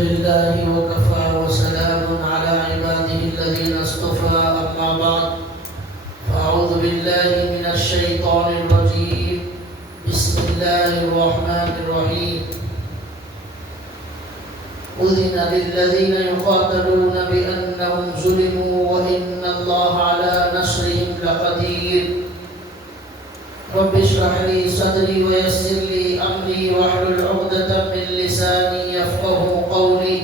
لله وكفى وسلام على عباده الذين اصطفى أما بعد فأعوذ بالله من الشيطان الرجيم بسم الله الرحمن الرحيم أذن للذين يقاتلون بأنهم ظلموا وإن الله على نصرهم لقدير رب اشرح لي صدري ويسر لي أمري واحلل عقدة من لساني يفقهوا قولي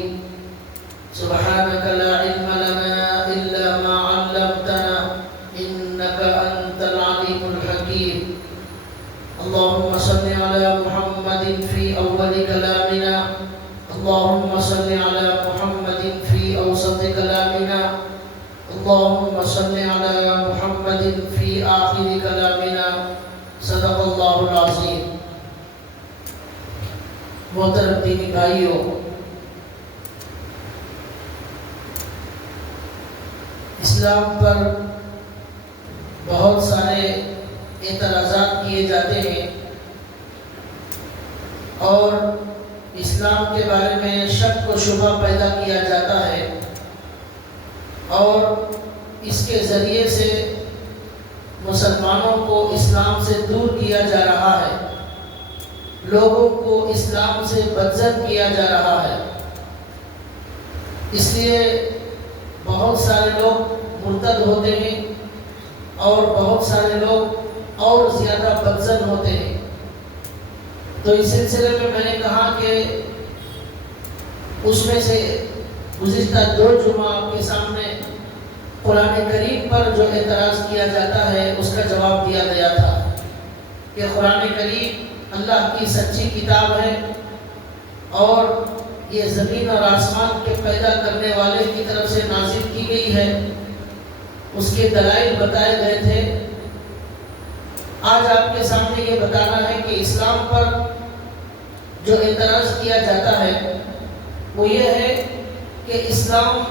سبحانك لا علم لنا إلا ما علمتنا إنك أنت العليم الحكيم اللهم صل على محمد في أول كلامنا اللهم صل على محمد في أوسط كلامنا اللهم صل على محمد في آخر كلامنا صدق اللہ العظیم۔ محترم دینی بھائیوں، اسلام پر بہت سارے اعتراضات کیے جاتے ہیں اور اسلام کے بارے میں شک و شبہ پیدا کیا جاتا ہے اور اس کے ذریعے سے مسلمانوں کو اسلام سے دور کیا جا رہا ہے، لوگوں کو اسلام سے بدظن کیا جا رہا ہے۔ اس لیے بہت سارے لوگ مرتد ہوتے ہیں اور بہت سارے لوگ اور زیادہ بدظن ہوتے ہیں۔ تو اس سلسلے میں نے کہا کہ اس میں سے گزشتہ 2 جمعہ آپ کے سامنے قرآن کریم پر جو اعتراض کیا جاتا ہے اس کا جواب دیا گیا تھا کہ قرآن کریم اللہ کی سچی کتاب ہے اور یہ زمین اور آسمان کے پیدا کرنے والے کی طرف سے نازل کی گئی ہے، اس کے دلائل بتائے گئے تھے۔ آج آپ کے سامنے یہ بتانا ہے کہ اسلام پر جو اعتراض کیا جاتا ہے وہ یہ ہے کہ اسلام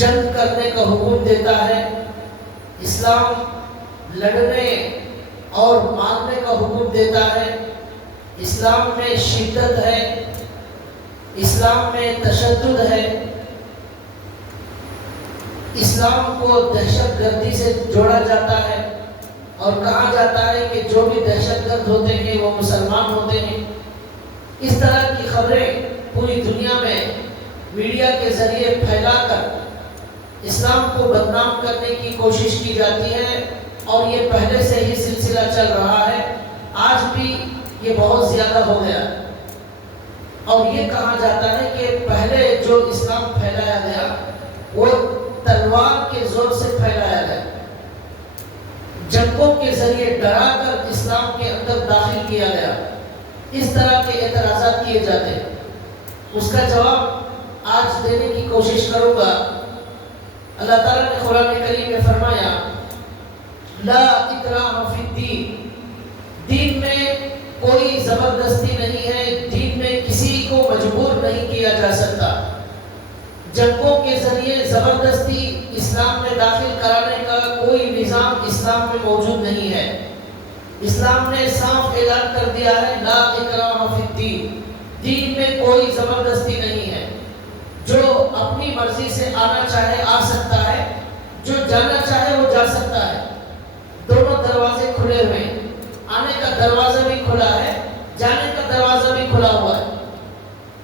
جنگ کرنے کا حکم دیتا ہے، اسلام لڑنے اور مارنے کا حکم دیتا ہے، اسلام میں شدت ہے، اسلام میں تشدد ہے، اسلام کو دہشت گردی سے جوڑا جاتا ہے اور کہا جاتا ہے کہ جو بھی دہشت گرد ہوتے ہیں وہ مسلمان ہوتے ہیں۔ اس طرح کی خبریں پوری دنیا میں میڈیا کے ذریعے پھیلا کر اسلام کو بدنام کرنے کی کوشش کی جاتی ہے اور یہ پہلے سے ہی سلسلہ چل رہا ہے، آج بھی یہ بہت زیادہ ہو گیا اور یہ کہا جاتا ہے کہ پہلے جو اسلام پھیلایا گیا وہ تلوار کے زور سے پھیلایا گیا، جنگوں کے ذریعے ڈرا کر اسلام کے اندر داخل کیا گیا۔ اس طرح کے اعتراضات کیے جاتے ہیں، اس کا جواب آج دینے کی کوشش کروں گا۔ اللہ تعالیٰ نے قرآن کریم میں فرمایا لا اکراہ فی الدین، دین میں کوئی زبردستی نہیں ہے، دین میں کسی کو مجبور نہیں کیا جا سکتا۔ جنگوں کے ذریعے زبردستی اسلام میں داخل کرانے کا کوئی نظام اسلام میں موجود نہیں ہے۔ اسلام نے صاف اعلان کر دیا ہے لا اکراہ فی الدین، دین میں کوئی زبردستی نہیں ہے، جو اپنی مرضی سے آنا چاہے آ سکتا ہے، جو جانا چاہے وہ جا سکتا ہے۔ دونوں دروازے کھلے ہوئے ہیں، آنے کا دروازہ بھی کھلا ہے، جانے کا دروازہ بھی کھلا ہوا ہے۔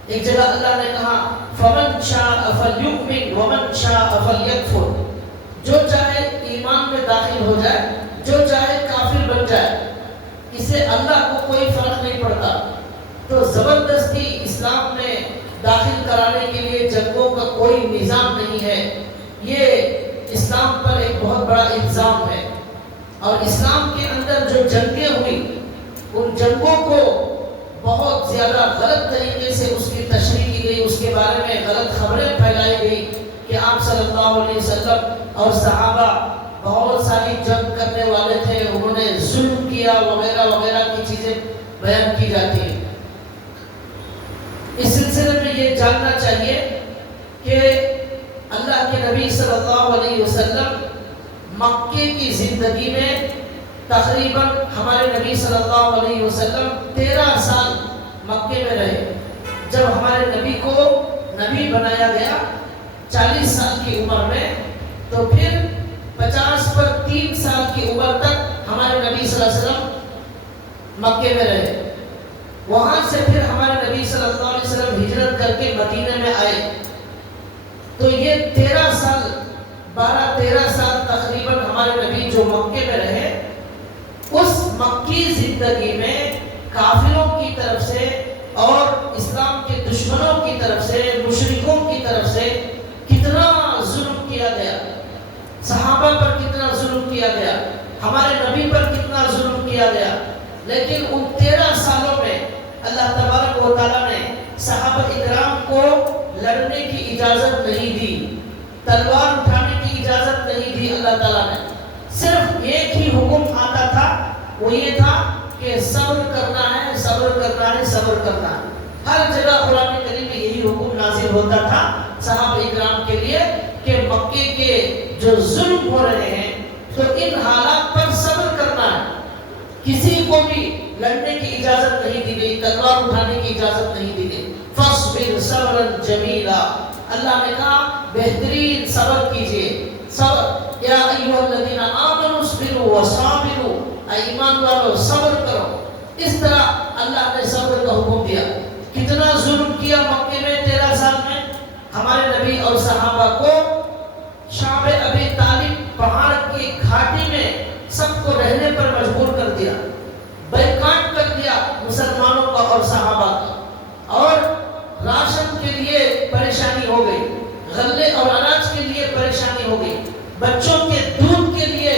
ایک جگہ اللہ نے کہا فمن شاء فلیؤمن ومن شاء فلیکفر، جو چاہے ایمان میں داخل ہو جائے، جو چاہے کافر بن جائے، اسے اللہ کو کوئی فرق نہیں پڑتا۔ تو زبردستی اسلام میں داخل کرانے کے لیے جنگوں کا کوئی نظام نہیں ہے، یہ اسلام پر ایک بہت بڑا الزام ہے۔ اور اسلام کے اندر جو جنگیں ہوئی ان جنگوں کو بہت زیادہ غلط طریقے سے اس کی تشریح کی گئی، اس کے بارے میں غلط خبریں پھیلائی گئی کہ آپ صلی اللہ علیہ وسلم اور صحابہ بہت ساری جنگ کرنے والے تھے، انہوں نے ظلم کیا وغیرہ وغیرہ کی چیزیں بیان کی جاتی ہیں۔ اس سلسلے میں یہ جاننا چاہیے کہ اللہ کے نبی صلی اللہ علیہ وسلم مکے کی زندگی میں تقریباً ہمارے نبی صلی اللہ علیہ وسلم 13 سال مکے میں رہے۔ جب ہمارے نبی کو نبی بنایا گیا 40 سال کی عمر میں، تو پھر 50 پر 3 سال کی عمر تک ہمارے نبی صلی اللہ علیہ وسلم مکے میں رہے۔ وہاں سے پھر ہمارے نبی صلی اللہ علیہ وسلم ہجرت کر کے مدینہ میں آئے، تو یہ 13 سال 12-13 سال تقریباً ہمارے نبی جو مکے میں رہے، اس مکی زندگی میں کافروں کی طرف سے اور اسلام کے دشمنوں کی طرف سے، مشرکوں کی طرف سے کتنا ظلم کیا گیا، صحابہ پر کتنا ظلم کیا گیا، ہمارے نبی پر کتنا ظلم کیا گیا۔ لیکن ان 13 سالوں میں اللہ تبارک و تعالیٰ نے صحابہ اکرام کو لڑنے کی اجازت نہیں دی، تلوار اٹھانے کی اجازت نہیں دی۔ اللہ تعالیٰ نے صرف ایک ہی حکم آتا تھا، وہ یہ تھا کہ صبر کرنا ہے، صبر کرنا ہے، صبر کرنا ہے۔ ہر جگہ قرآن کریم میں یہی حکم نازل ہوتا تھا صحابہ اکرام کے لیے کہ مکے کے جو ظلم ہو رہے ہیں تو ان حالات پر صبر کرنا ہے، کسی کو بھی لڑنے کی اجازت نہیں دی گئی، تلوار اٹھانے کی اجازت نہیں دی گئی۔ فاصبر صبرا جمیلا، اللہ نے کہا بہترین صبر کیجئے، صبر یا ایھا الذین آمنوا اصبروا وصابروا، اے ایمان والو صبر کرو۔ اس طرح اللہ نے صبر کا حکم دیا۔ کتنا ظلم کیا مکے میں 13 سال میں، ہمارے نبی اور صحابہ کو شعب ابی طالب پہاڑ کی گھاٹی میں سب کو رہنے پر مجبور کر دیا، بیکاٹ کر دیا مسلمانوں کا اور صحابہ کا، اور راشن کے لیے پریشانی ہو گئی، غلے اور اناج کے لیے پریشانی ہو گئی، بچوں کے دودھ کے لیے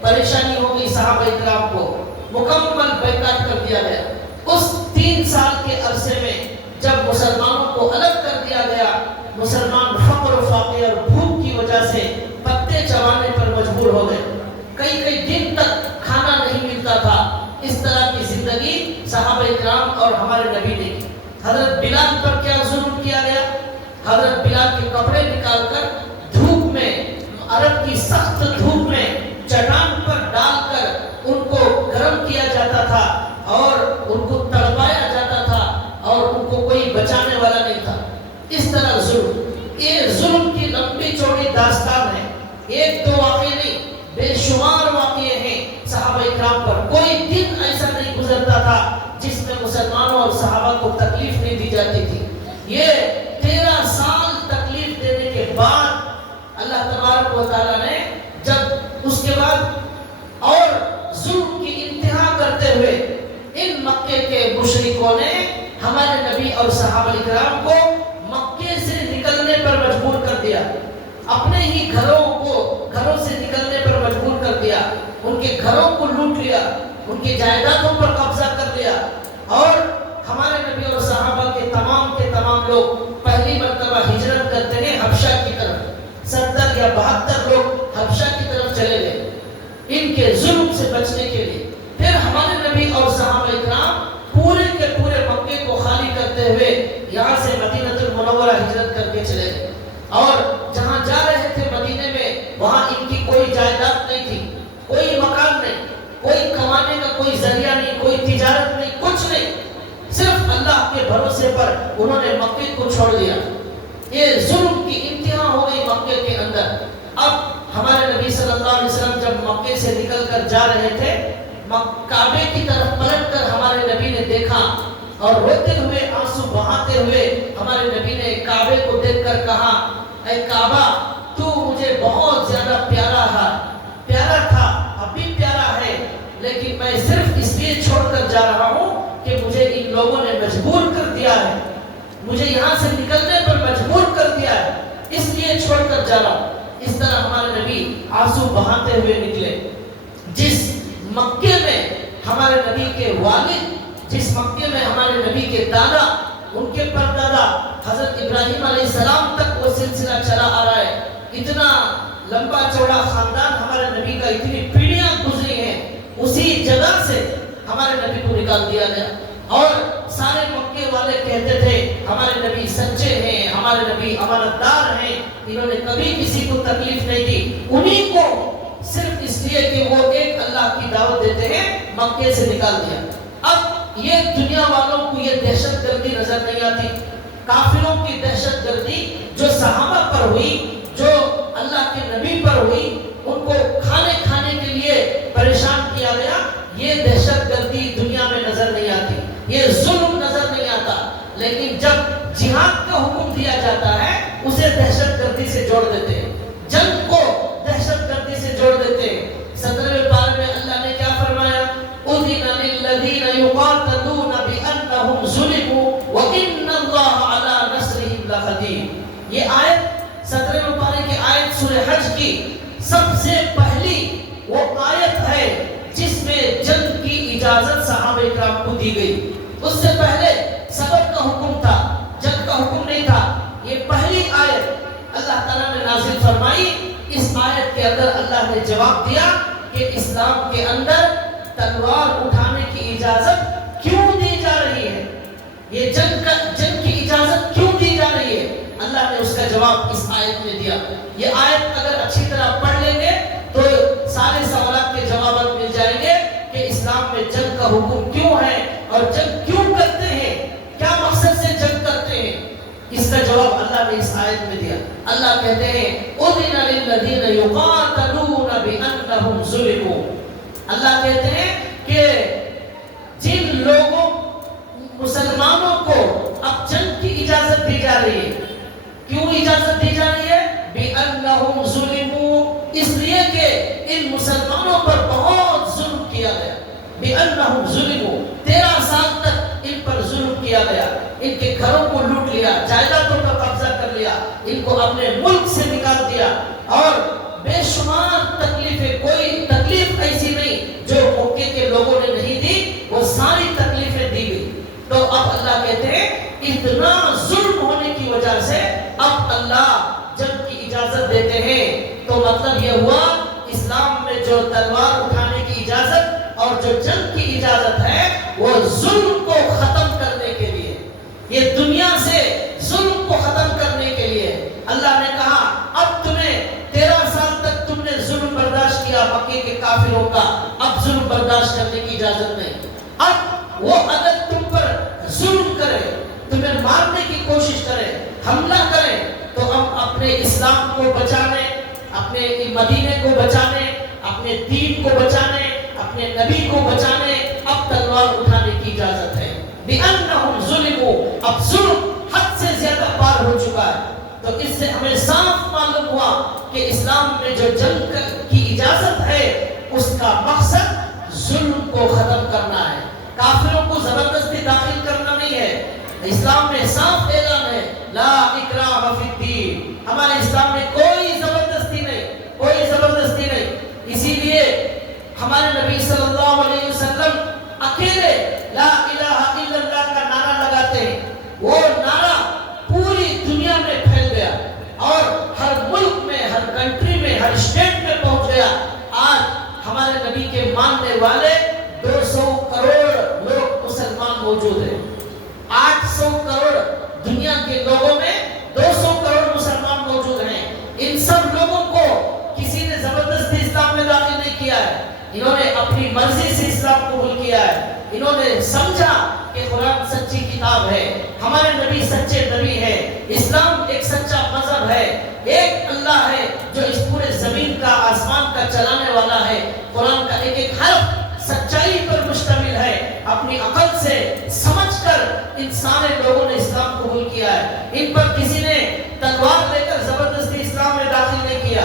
پریشانی ہو گئی، صحابہ اکرام کو مکمل بیکاٹ کر دیا گیا۔ اس 3 سال کے عرصے میں جب مسلمانوں کو الگ کر دیا گیا، مسلمان فقر و فاقے اور بھوک کی وجہ سے پتے چبانے پر مجبور ہو گئے، کئی دن تک کھانا نہیں ملتا تھا۔ اس طرح کی زندگی صحابہ اکرام اور ہمارے نبی نے کی۔ حضرت بلال پر کیا ظلم کیا گیا، حضرت بلال کے کپڑے نکال کر دھوپ میں، عرب کی سخت دھوپ میں چٹان پر ڈال کر ان کو گرم کیا جاتا تھا اور ان کو تڑپایا جاتا تھا اور ان کو کوئی بچانے والا نہیں تھا۔ اس طرح ظلم، یہ ظلم کی لمبی چوڑی داستان ہے، 1-2 واقعے نہیں، بے شمار واقعے ہیں صحابہ اکرام پر۔ کوئی دن ایسا نہیں گزرتا تھا جس میں مسلمانوں اور صحابہ کو تکلیف نہیں دی جاتی تھی۔ یہ 13 سال تکلیف دینے کے بعد اللہ تبارک و تعالیٰ نے جب اس کے بعد اور ظلم کی انتہا کرتے ہوئے ان مکے کے مشرکوں نے ہمارے نبی اور صحابہ اکرام کو مکے سے نکلنے پر مجبور کر دیا، اپنے ہی گھروں سے نکلنے پر مجبور کر دیا، ان کے گھروں کو لوٹ لیا، ان کی جائیدادوں پر قبضہ کر لیا، اور ہمارے نبی اور صحابہ کے تمام لوگ پہلی مرتبہ ہجرت کرتے ہیں حبشہ کی طرف۔ 70 یا 72 لوگ حبشہ کی طرف چلے گئے ان کے ظلم سے بچنے کے لیے۔ پھر ہمارے نبی اور صحابہ اکرام پورے کے پورے مکے کو خالی کرتے ہوئے یہاں سے مدینہ المنورہ ہجرت کر کے چلے گئے، اور جہاں جا رہے تھے مدینے میں وہاں ان کی کوئی جائیداد نہیں تھی، کوئی مکان نہیں، کوئی کمانے کا کوئی ذریعہ نہیں، کوئی تجارت نہیں، کچھ نہیں، صرف اللہ کے بھروسے پر انہوں نے مکے کو چھوڑ دیا۔ یہ ظلم کی انتہا ہو گئی مکے کے اندر۔ اب ہمارے نبی صلی اللہ علیہ وسلم جب مکے سے نکل کر جا رہے تھے، کعبے کی طرف پلٹ کر ہمارے نبی نے دیکھا اور روتے ہوئے، آنسو بہاتے ہوئے ہمارے نبی نے کعبے کو دیکھ کر کہا، اے کعبہ تو مجھے بہت زیادہ پیارا تھا، اب بھی پیارا ہے، لیکن میں صرف اس لیے چھوڑ کر جا رہا ہوں کہ مجھے ان لوگوں نے مجبور کر دیا ہے، مجھے یہاں سے نکلنے پر مجبور کر دیا ہے، اس لیے چھوڑ کر جا رہا ہوں۔ اس طرح ہمارے نبی آنسو بہاتے ہوئے نکلے۔ جس مکے میں ہمارے نبی کے والد، جس مکے میں ہمارے نبی کے دادا، ان کے پردادا حضرت ابراہیم علیہ السلام تک وہ سلسلہ چلا آ رہا ہے، اتنا لمبا چوڑا خاندان ہمارے نبی کا، اتنی پیڑھیاں گزری ہیں، اسی جگہ سے ہمارے نبی کو نکال دیا گیا، اور سارے مکے والے کہتے تھے ہمارے نبی سچے ہیں، ہمارے نبی امانت دار ہیں، انہوں نے کبھی کسی کو تکلیف نہیں دی، انہیں کو صرف اس لیے کہ وہ ایک اللہ کی دعوت دیتے ہیں مکے سے نکال دیا۔ اب یہ دنیا والوں کو یہ دہشت گردی نظر نہیں آتی. کافروں کی دہشت گردی جو صحابہ پر ہوئی، جو اللہ کے نبی پر ہوئی، ان کو کھانے کے لیے پریشان کیا گیا، یہ دہشت گردی دنیا میں نظر نہیں آتی، یہ ظلم نظر نہیں آتا. لیکن جب جہاد کا حکم دیا جاتا ہے اسے دہشت گردی سے جوڑ دیتے ہیں، جنگ کو دہشت گردی سے جوڑ دیتے ہیں. 17ویں پارے میں اللہ نے کیا فرمایا؟ اذن للذین یقاتلون بانہم ظلموا وان اللہ علی نصرہم لقدیر. یہ آیت 17ویں پارے کی آیت سورہ حج کی سب سے پہلی وہ آیت ہے جس میں جنگ کی اجازت صحابہ کرام کو دی گئی. اس سے پہلے صبر کا حکم تھا، جنگ کا حکم نہیں تھا. یہ پہلی آیت اللہ تعالیٰ نے نازل فرمائی. اس آیت کے اندر اللہ نے جواب دیا کہ اسلام کے اندر تلوار اٹھانے کی اجازت کیوں دی جا رہی ہے، یہ جنگ کی اجازت کیوں دی جا رہی ہے. اللہ نے اس کا جواب اس آیت میں دیا. یہ آیت اگر اچھی طرح پڑھ لیں گے تو سارے سوالات کے جوابات مل جائیں گے کہ اسلام میں جنگ کا حکم کیوں ہے اور جنگ کیوں کرتے ہیں، کیا مقصد سے جنگ کرتے ہیں. اس کا جواب اللہ نے اس آیت میں دیا. اللہ کہتے ہیں اذن للذین یقاتلون بانہم ظلموا. اللہ کہتے ہیں کہ جن لوگوں مسلمانوں کو اب جنگ کی اجازت دی جا رہی ہے، کیوں اجازت دی جا رہی ہے؟ بانہم ظلموا، اس لیے کہ ان مسلمانوں پر بہت ظلم کیا گیا. بانہم ظلموا، 13 سال تک ان پر ظلم کیا گیا، ان کے گھروں کو لوٹ لیا، جائیدادوں پر قبضہ کر لیا، ان کو اپنے ملک سے نکال دیا، اور بے شمار تکلیفیں، کوئی تکلیف ایسی نہیں جو مکے کے لوگوں نے نہیں دی، وہ ساری تکلیفیں دی گئی. تو اب اللہ کہتے ہیں اتنا ظلم ہونے کی وجہ سے اب اللہ جنگ کی اجازت دیتے ہیں. تو مطلب یہ ہوا اسلام میں جو تلوار اٹھانے کی اجازت اور جو جنگ کی اجازت ہے وہ ظلم کو ختم کرنے کے لیے، یہ دنیا سے ظلم کو ختم کرنے کے لیے. اللہ نے کہا اب تمہیں 13 سال تک تم نے ظلم برداشت کیا مکے کے کافروں کا، اب ظلم برداشت کرنے کی اجازت نہیں. اب وہ اگر تم پر ظلم کرے، تمہیں مارنے کی کوشش کرے، حملہ کرے، تو ہم اپنے اسلام کو بچانے، اپنے مدینے کو بچانے، اپنے دین کو بچانے، اپنے نبی کو بچانے اب تلوار اٹھانے کی اجازت ہے. بِأَنَّهُمْ ظُلِمُوا، اب ظلم حد سے زیادہ پار ہو چکا ہے. تو اس سے ہمیں صاف معلوم ہوا کہ اسلام میں جو جنگ کی اجازت ہے اس کا مقصد ظلم کو ختم کرنا ہے، کافروں کو زبردستی داخل کرنا نہیں ہے. اسلام میں صاف اعلان ہے لا اکراہ فی الدین، ہمارے اسلام میں کوئی زبردستی نہیں، کوئی زبردستی نہیں. اسی لیے ہمارے نبی صلی اللہ علیہ وسلم اکیلے لا الہ الا اللہ کا نعرہ لگاتے ہیں. وہ نعرہ پوری دنیا میں پھیل گیا اور ہر ملک میں، ہر کنٹری میں، ہر اسٹیٹ میں پہنچ گیا. آج ہمارے نبی کے ماننے والے 200 کروڑ لوگ مسلمان موجود ہیں. 800 کروڑ دنیا کے لوگوں میں 200 کروڑ مسلمان موجود ہیں. ان سب لوگوں کو کسی نے زبردستی اسلام میں داخل نہیں کیا ہے، انہوں نے اپنی مرضی سے اسلام قبول کیا ہے. انہوں نے سمجھا کہ قرآن سچی کتاب ہے، ہمارے نبی سچے نبی ہے، اسلام ایک سچا مذہب ہے، ایک اللہ ہے جو اس پورے زمین کا آسمان کا چلانے والا ہے. قرآن کا ایک ایک حرف سچائی پر مشتمل ہے. اپنی عقل سے سمجھ کر ان سارے لوگوں نے اسلام قبول کیا ہے. ان پر کسی نے تلوار لے کر زبردستی اسلام میں داخل نہیں کیا.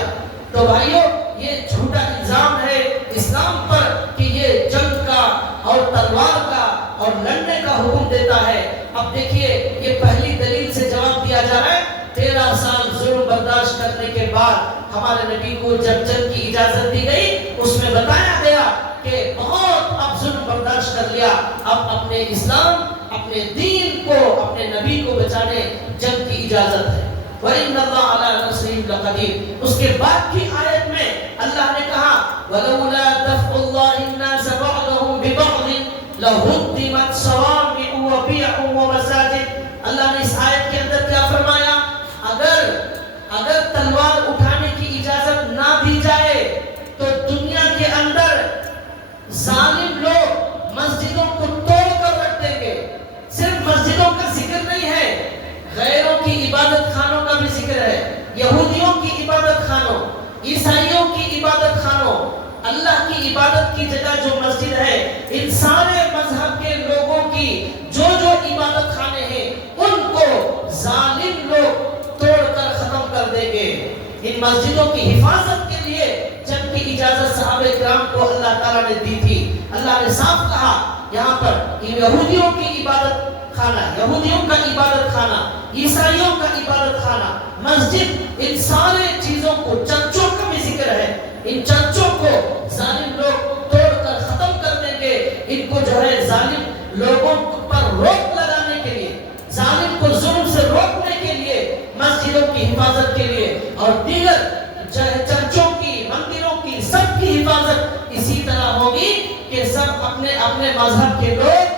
تو بھائیوں یہ جھوٹا الزام ہے اسلام پر کہ یہ جنگ کا اور تلوار کا اور لڑنے کا حکم دیتا ہے. اب دیکھیے یہ پہلی دلیل سے جواب دیا جا رہا ہے. 13 سال ظلم برداشت کرنے کے بعد ہمارے نبی کو جب جنگ کی اجازت دی گئی اس میں بتایا گیا کہ بہت اب ظلم برداشت کر لیا، اب اپنے اسلام، اپنے دین کو، اپنے نبی کو بچانے جنگ کی اجازت ہے. وَإِنَّ اللَّهَ عَلَىٰ نَصْرِهِمْ لَقَدِيرٌ. اس کے بعد کی آیت میں اللہ نے کہا وَلَوْلَا دَفْعُ اللَّهِ النَّاسَ بَعْضَهُم بِبَعْضٍ لَهُدِّمَتْ صَوَامِعُ وَبِيعٌ وَمَسَاجِدُ. اللہ نے اس آیت کے اندر کیا فرمایا؟ اگر تلوار اٹھانے کی اجازت نہ دی جائے تو دنیا کے اندر ظالم لوگ مسجدوں کو توڑ کر عبادت کی جگہ جو مسجد ہے، ان سارے مذہب کے لوگوں کی جو جو عبادت خانے ہیں ان کو ظالم لوگ توڑ کر ختم کر دیں گے۔ ان مسجدوں کی حفاظت کے لیے جنگ کی اجازت صحابہ کرام کو اللہ تعالیٰ نے دی تھی۔ اللہ نے صاف کہا یہاں پر یہودیوں کی عبادت خانہ، یہودیوں کا عبادت خانہ، عیسائیوں کا عبادت خانہ، مسجد، ان سارے چیزوں کو، چرچوں کا بھی ذکر ہے، ان چرچوں کو ظالم لوگ توڑ کر ختم کر دیں گے۔ ان کو جو ہے ظالم لوگوں پر روک لگانے کے لیے، ظالم کو ظلم سے روکنے کے لیے، مسجدوں کی حفاظت کے لیے اور دیگر چرچوں کی، مندروں کی، سب کی حفاظت اسی طرح ہوگی کہ سب اپنے اپنے مذہب کے لوگ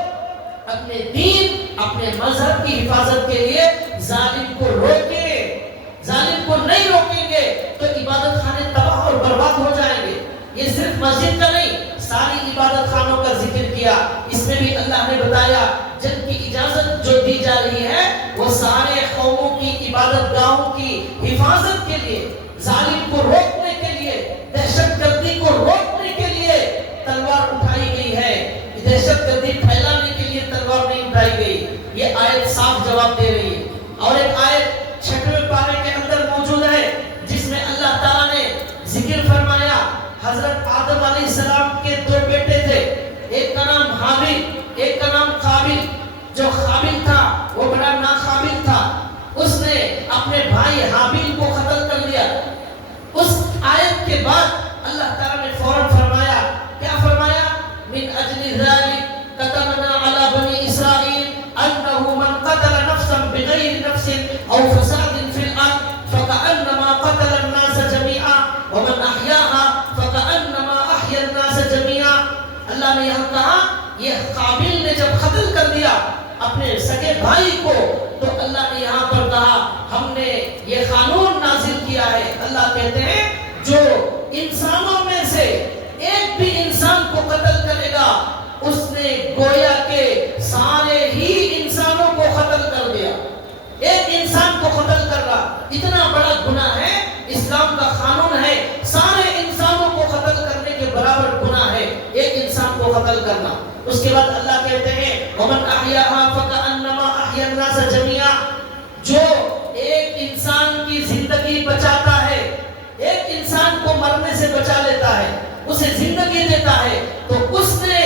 اپنے دین، اپنے مذہب کی حفاظت کے لیے ظالم کو روکیں۔ ظالم کو نہیں روکیں گے تو عبادت خانے تباہ اور برباد ہو جائیں گے۔ یہ صرف مسجد کا نہیں، ساری عبادت خانوں کا ذکر کیا۔ اس میں بھی اللہ نے بتایا جن کی اجازت جو دی جا رہی ہے وہ سارے قوموں کی عبادت گاہوں کی حفاظت کے لیے، ظالم کو روکنے کے لیے، دہشت گردی کو روکنے کے لیے تلوار اٹھائی گئی ہے۔ دہشت گردی پھیلانے کے لیے تلوار نہیں اٹھائی گئی۔ یہ آیت صاف جواب دے رہی ہے۔ اور ایک آیت 6ویں پارے کے اندر موجود ہے جس میں اللہ تعالیٰ نے ذکر فرمایا حضرت آدم علیہ السلام کے 2 بیٹے تھے، ایک کا نام حابیل، ایک کا نام قابیل۔ جو قابیل تھا وہ بڑا ناقابل تھا، اس نے اپنے بھائی حابیل کو قتل کر دیا۔ اس آیت کے بعد اللہ تعالیٰ نے فوراً فرمایا، کیا فرمایا؟ من اجل ذلك كتبنا على بني اسرائيل انه من قتل نفسا بغير نفس او فساد في الارض فكأنما قتل الناس جميعا ومن احياها فكأنما احيا الناس جميعا۔ اللہ نے یہاں کہا یہ قابیل نے جب قتل کر دیا اپنے سگے بھائی کو تو اللہ نے یہاں پر کہا ہم نے یہ قانون نازل کیا ہے۔ اللہ کہتے ہیں جو انسانوں میں سے ایک بھی انسان کو قتل کرے گا اس نے گویا کہ سارے ہی انسانوں کو قتل کر دیا۔ ایک انسان کو قتل کرنا اتنا بڑا گناہ ہے، اسلام کا قانون ہے سارے انسانوں کو قتل کرنے کے برابر گناہ ہے ایک انسان کو قتل کرنا۔ اس کے بعد اللہ کہتے ہیں ومن احیاها فکأنما احیا الناس جميعا، جو ایک انسان کی زندگی بچاتا ہے، ایک انسان کو مرنے سے بچا لیتا ہے، اسے زندگی دیتا ہے تو اس نے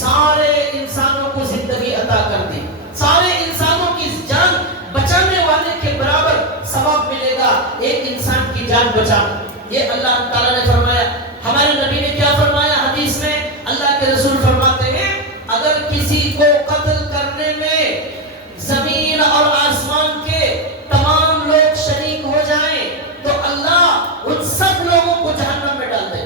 سارے انسانوں کو زندگی عطا کر دی۔ سارے انسانوں کی جان بچانے والے کے برابر ثواب ملے گا ایک انسان کی جان بچانا۔ یہ اللہ تعالیٰ نے فرمایا۔ ہمارے نبی نے کیا فرمایا حدیث میں؟ اللہ کے رسول فرماتے ہیں اگر کسی کو قتل کرنے میں زمین اور آسمان کے تمام لوگ شریک ہو جائیں تو اللہ ان سب لوگوں کو جہنم میں ڈال دے۔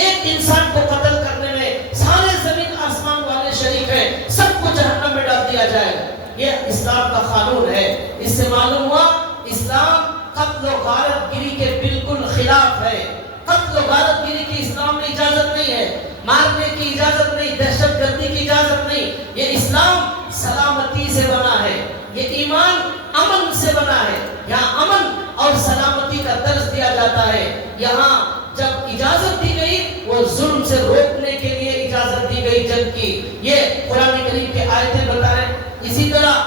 ایک انسان کو قتل کرنے میں سارے زمین آسمان والے شریک ہیں، سب کو جہنم میں ڈال دیا جائے گا۔ یہ اسلام کا قانون ہے۔ اس سے معلوم ہوا اسلام قتل و غارت گری کے بالکل خلاف ہے۔ قتل و غارت گری کی اسلام میں اجازت نہیں ہے، مارنے کی اجازت نہیں، دہشت گردی کی اجازت نہیں۔ یہ اسلام سلامتی سے بنا ہے، یہ ایمان امن سے بنا ہے۔ یہاں امن اور سلامتی کا درس دیا جاتا ہے۔ یہاں جب اجازت دی گئی وہ ظلم سے روکنے کے لیے اجازت دی گئی جنگ کی۔ یہ قرآن کریم کی آیتیں بتائیں۔ اسی طرح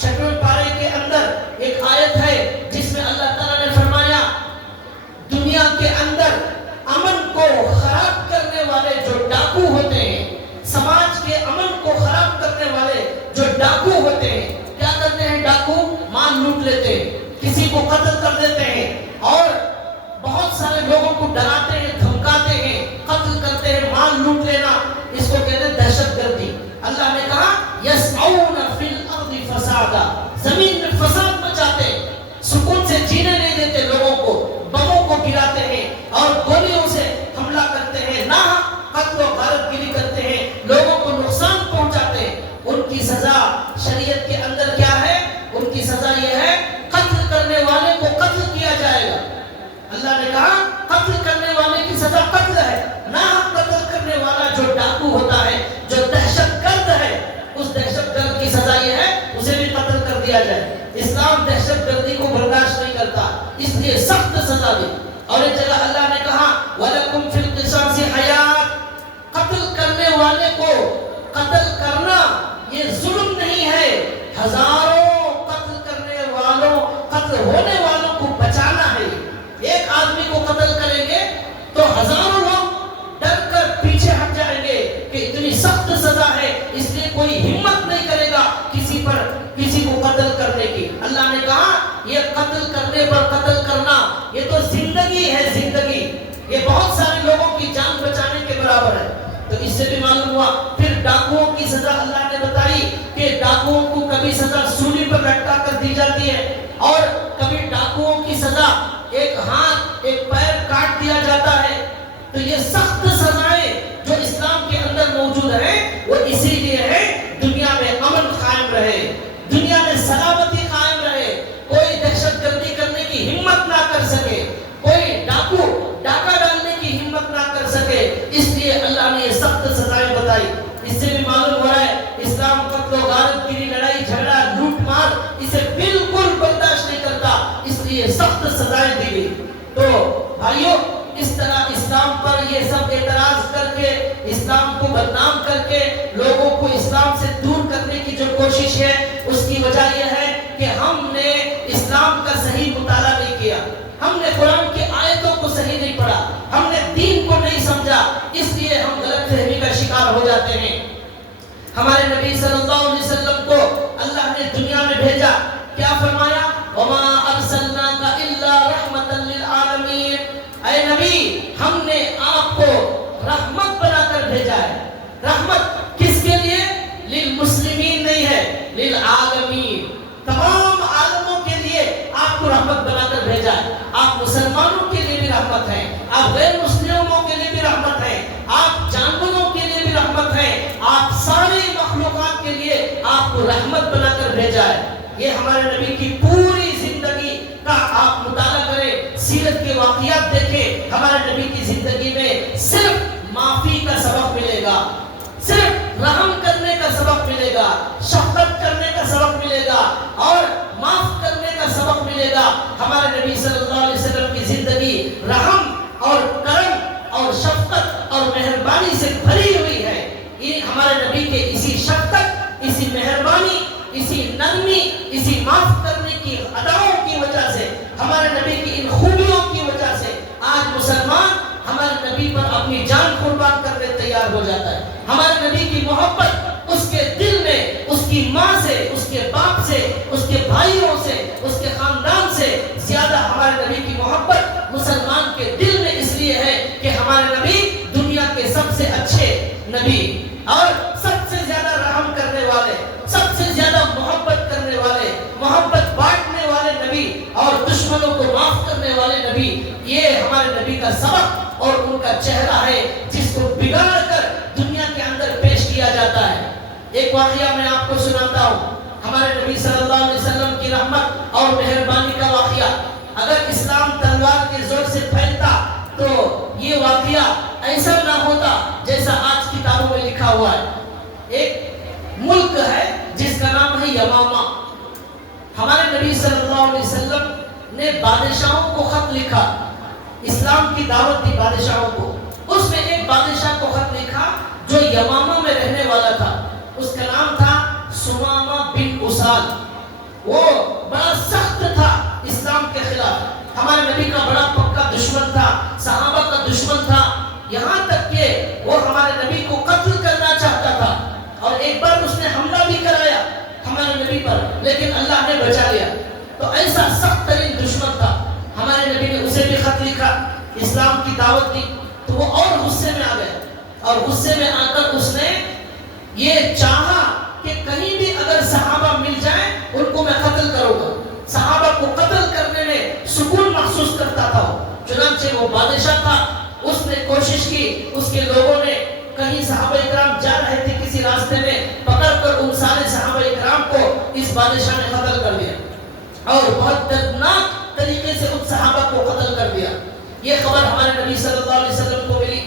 6ویں پارے کے اندر ایک آیت ہے جس میں اللہ تعالیٰ نے فرمایا دنیا کے اندر امن کو خراب کرنے والے جو ڈاکو ہوتے ہیں، سماج کے امن کو خراب کرنے والے جو ڈاکو ہوتے ہیں، کیا کرتے ہیں ڈاکو؟ مال لوٹ لیتے ہیں، کسی کو قتل کر دیتے ہیں اور بہت سارے لوگوں کو ڈراتے ہیں، دھمکاتے ہیں، قتل کرتے ہیں، مال لوٹ لینا، اس کو کہتے ہیں دہشت گردی۔ اللہ نے کہا یسعون فی الارض فسادا، زمین میں فساد مچاتے ہیں، سکون سے جینے نہیں دیتے لوگوں کو، بموں کو گراتے ہیں اور گولیوں سے حملہ کرتے ہیں، نہ قتل و غارت گری کرتے ہیں، لوگوں کو نقصان پہنچاتے ہیں۔ ان کی سزا شریعت کے اندر کیا ہے؟ ان کی سزا یہ ہے قتل کرنے والے کو قتل کیا جائے گا۔ اللہ نے کہا قتل کرنے والے کی سزا قتل ہے، نہ قتل کرنے والا جو ڈاکو ہوتا ہے، جو دہشت گرد ہے، اس دہشت گرد کی سزا یہ ہے اسے بھی قتل کر دیا جائے۔ اسلام دہشت گردی کو برداشت نہیں کرتا، اس لیے سخت سزا دی۔ اور ایک جگہ اللہ نے کہا وَلَكُمْ فِي الْقِصَاصِ حَيَاةٌ، والے کو قتل کرنا یہ ظلم نہیں ہے، ہزاروں قتل ہونے والوں کو بچانا ہے۔ ایک آدمی کو قتل کریں گے تو ہزاروں لوگ ڈر کر پیچھے ہٹ جائیں گے کہ اتنی سخت سزا ہے، اس لیے کوئی ہمت نہیں کرے گا کسی کو قتل کرنے کی۔ اللہ نے کہا یہ قتل کرنے پر قتل کرنا یہ تو زندگی ہے، زندگی یہ بہت سارے لوگوں کی جان بچانے کے برابر ہے۔ تو اس سے بھی معلوم ہوا پھر ڈاکوؤں کی سزا اللہ نے بتائی کہ ڈاکوؤں کو کبھی سزا سولی پر لٹکا کر دی جاتی ہے، اور کبھی ڈاکوؤں کی سزا ایک ہاتھ ایک پیر کاٹ دیا جاتا ہے۔ تو یہ سخت سزائیں جو اسلام کے اندر موجود ہیں وہ اسی لیے ہے دنیا میں امن قائم رہے، دنیا میں سلامتی قائم رہے، کوئی دہشت گردی کرنے کی ہمت نہ کر سکے، کوئی ڈاکہ ڈالنے کی ہمت نہ کر سکے، اس لیے اللہ نے یہ سخت سزائیں بتائی۔ اس سے بھی معلوم ہو رہا ہے اسلام قتل و غارت گری، لڑائی جھگڑا لوٹ مار اسے بالکل برداشت نہیں کرتا، اس لیے سخت سزائیں دی گئی۔ تو بھائیوں اس طرح اسلام پر یہ سب اعتراض کر کے، اسلام کو بدنام کر کے لوگوں کو اسلام سے دور کرنے کی جو کوشش ہے، اس کی وجہ یہ ہے کہ ہم نے اسلام کا صحیح مطالعہ نہیں کیا، ہم نے قرآن کی آیتوں کو صحیح نہیں پڑھا، ہم نے دین کو نہیں سمجھا، اس لیے ہم غلط فہمی کا شکار ہو جاتے ہیں۔ ہمارے نبی صلی اللہ علیہ وسلم کو اللہ نے دنیا میں بھیجا، کیا فرمایا؟ وَمَا أَرْسَلْنَاكَ إِلَّا رَحْمَةً لِلْعَالَمِينَ، اے نبی ہم نے آپ کو رحمت بنا کر بھیجا ہے۔ رحمت کس کے لیے؟ للمسلمین نہیں ہے، للعالمین، تمام عالموں کے لیے آپ کو رحمت بنا کر بھیجا ہے۔ آپ مسلمانوں کے لیے بھی رحمت ہے، آپ غیر مسلموں کے لیے بھی رحمت ہے، آپ جانوروں کے لیے بھی رحمت ہے، آپ ساری مخلوقات کے لیے آپ کو رحمت بنا کر بھیجا ہے۔ یہ ہمارے نبی کی پوری زندگی کا آپ مطالعہ کریں، سیرت کے واقعات دیکھیں، ہمارے نبی کی زندگی میں صرف معافی کا سبق ملے گا، صرف رحم کرنے کا سبق ملے گا، شفقت کرنے کا سبق ملے گا، اور معاف کرنے کا سبق ملے گا۔ ہمارے نبی صلی اللہ علیہ وسلم کی زندگی رحم اور کرم اور شفقت اور مہربانی سے بھری ہوئی ہے۔ یہ ہمارے نبی کے اسی شفقت، اسی مہربانی، اسی نرمی، اسی معاف کرنے کی اداؤں کی وجہ سے، ہمارے نبی کی ان خوبیوں کی وجہ سے آج مسلمان ہمارے نبی پر اپنی جان قربان کرنے تیار ہو جاتا ہے۔ ہمارے نبی کی محبت اس کے دل میں، اس کی ماں سے، اس کے باپ سے، اس کے بھائیوں سے، اس کے خاندان سے زیادہ ہمارے نبی کی محبت مسلمان کے دل میں اس لیے ہے کہ ہمارے نبی دنیا کے سب سے اچھے نبی اور سب سے زیادہ رحم کرنے والے، سب سے زیادہ محبت کرنے والے، محبت بانٹنے والے نبی اور دشمنوں کو معاف کرنے والے نبی، یہ ہمارے نبی کا سبق اور ان کا چہرہ ہے جس کو بگاڑ کر دنیا کے اندر پیش کیا جاتا ہے۔ ایک واقعہ میں آپ کو سناتا ہوں، ہمارے نبی صلی اللہ علیہ وسلم کی رحمت اور مہربانی کا واقعہ۔ اگر اسلام تلوار کے زور سے پھیلتا تو یہ واقعہ ایسا نہ ہوتا جیسا آج کتابوں میں لکھا ہوا ہے۔ ایک ملک ہے جس کا نام ہے یمامہ۔ ہمارے نبی صلی اللہ علیہ وسلم نے بادشاہوں کو خط لکھا، اسلام کی دعوت دی بادشاہوں کو۔ اس میں ایک بادشاہ کو خط لکھا جو یمامہ میں رہنے والا تھا، اس کا نام تھا سمامہ بن اسال۔ وہ بڑا سخت تھا اسلام کے خلاف، ہمارے نبی کا بڑا پکا دشمن تھا، صحابہ کا دشمن تھا، یہاں تک کہ وہ ہمارے نبی کو قتل کرنا چاہتا تھا، اور ایک بار اس نے حملہ بھی کرایا ہمارے نبی پر، لیکن اللہ نے بچا لیا۔ تو ایسا سخت ترین دشمن تھا، ہمارے نبی نے اسے بھی خط لکھا، اسلام کی دعوت دی، تو وہ اور غصے میں آ گیا، اور غصے میں آ کر اس نے یہ چاہا کہ کہیں بھی اگر صحابہ مل جائیں ان کو میں قتل کروں گا۔ صحابہ کو قتل کرنے میں سکون محسوس کرتا تھا وہ، چنانچہ وہ بادشاہ تھا، اس نے کوشش کی، اس کے لوگوں نے کہیں صحابہ اکرام جا رہے تھے کسی راستے میں، پکڑ کر ان سارے صحابہ اکرام کو اس بادشاہ نے قتل کر دیا، اور بہت دردناک طریقے سے ان صحابہ کو قتل کر دیا۔ یہ خبر ہمارے نبی صلی اللہ علیہ وسلم کو ملی۔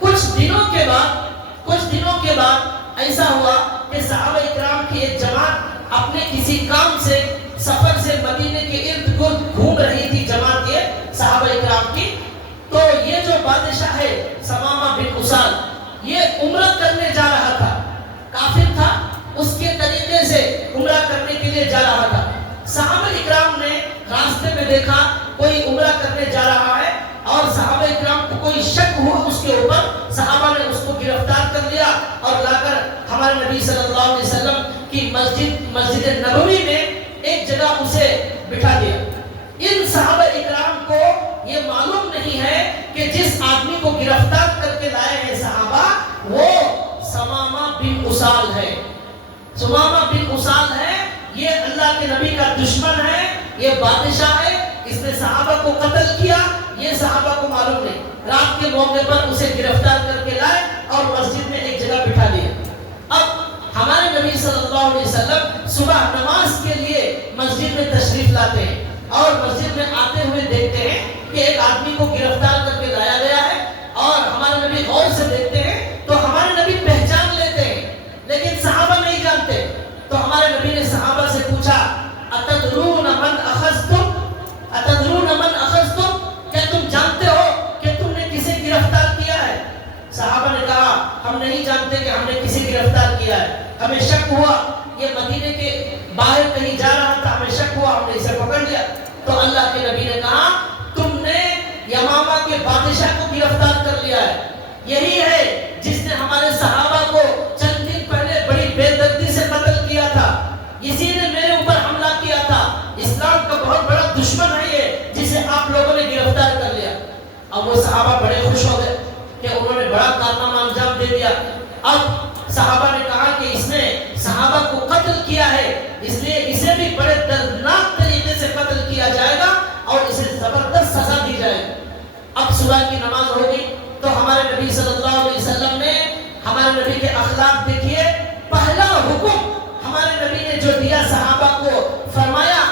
کچھ دنوں کے بعد ایسا ہوا کہ صحابہ اکرام کی ایک جماعت اپنے کسی کام سے سفر سے مدینے کے ارد گرد گھوم رہی تھی، جماعت یہ صحابہ اکرام کی۔ تو یہ جو بادشاہ ہے سمامہ بن اسال، یہ عمرہ کرنے لیے جا رہا تھا. صحابہ اکرام نے راستے میں دیکھا کوئی عمرہ کرنے جا رہا ہے اور صحابہ اکرام کو کوئی شک ہوا اس کے اوپر. صحابہ نے اس کو گرفتار کر لیا اور لا کر ہمارے نبی صلی اللہ علیہ وسلم کی مسجد نبوی میں ایک جگہ اسے بٹھا دیا. ان صحابہ اکرام کو یہ معلوم نہیں ہے کہ جس آدمی کو گرفتار کر کے لائے ہیں صحابہ وہ سمامہ بن اسال ہے. سمامہ بن اسال ہے. یہ اللہ کے نبی کا دشمن ہے, یہ بادشاہ ہے, اس نے صحابہ کو قتل کیا. یہ صحابہ کو معلوم نہیں. رات کے موقع پر اسے گرفتار کر کے لائے اور مسجد میں ایک جگہ بٹھا دیا. اب ہمارے نبی صلی اللہ علیہ وسلم صبح نماز کے لیے مسجد میں تشریف لاتے ہیں اور مسجد میں آتے ہوئے دیکھتے ہیں کہ ایک آدمی کو گرفتار کر کے لایا گیا ہے اور ہمارے نبی غور سے دیکھتے ہیں تو ہمارے نبی پہچان لیتے ہیں لیکن صحابہ نہیں جانتے. تو ہمارے نبی نے صحابہ سے پوچھا اتدرون من اخذتم, اتدرون من اخذتم, کیا تم جانتے ہو کہ تم نے کسے گرفتار کیا ہے؟ صحابہ نے کہا ہم نہیں جانتے کہ ہم نے کسے گرفتار کیا ہے, ہمیں شک ہوا یہ مدینے کے باہر کہیں جا رہا تھا, ہمیں شک ہوا, ہم نے اسے پکڑ لیا. تو اللہ کے نبی نے کہا تم نے یمامہ کے بادشاہ کو گرفتار کر لیا ہے. یہی ہے جس نے ہمارے صحابہ کو چند دن پہلے بڑی بے دردی سے قتل کیا تھا. اسی نے میرے اوپر حملہ کیا تھا. اسلام کا بہت بڑا دشمن ہے یہ جسے آپ لوگوں نے گرفتار کر لیا. اب وہ صحابہ بڑے خوش ہو گئے کہ انہوں نے بڑا کارنامہ انجام دے دیا. اب صحابہ نے کہا کہ اس نے صحابہ کو قتل کیا ہے اس لیے اسے بھی بڑے دردناک طریقے سے قتل کیا جائے گا اور اسے زبردست سزا دی جائے گی. اب صبح کی نماز ہو گئی تو ہمارے نبی صلی اللہ علیہ وسلم نے ہمارے نبی کے اخلاق دیکھیے. پہلا حکم ہمارے نبی نے جو دیا صحابہ کو فرمایا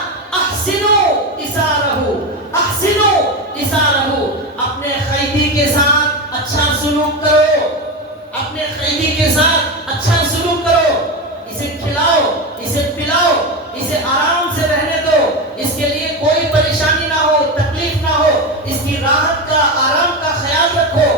احسنو اسارہو, احسنو اسارہو, اپنے قیدی کے ساتھ اچھا سلوک کرو, اپنے قیدی کے ساتھ اچھا سلوک کرو, اسے کھلاؤ, اسے پلاؤ, اسے آرام سے رہنے دو, اس کے لیے کوئی پریشانی نہ ہو, تکلیف نہ ہو, اس کی راحت کا آرام کا خیال رکھو,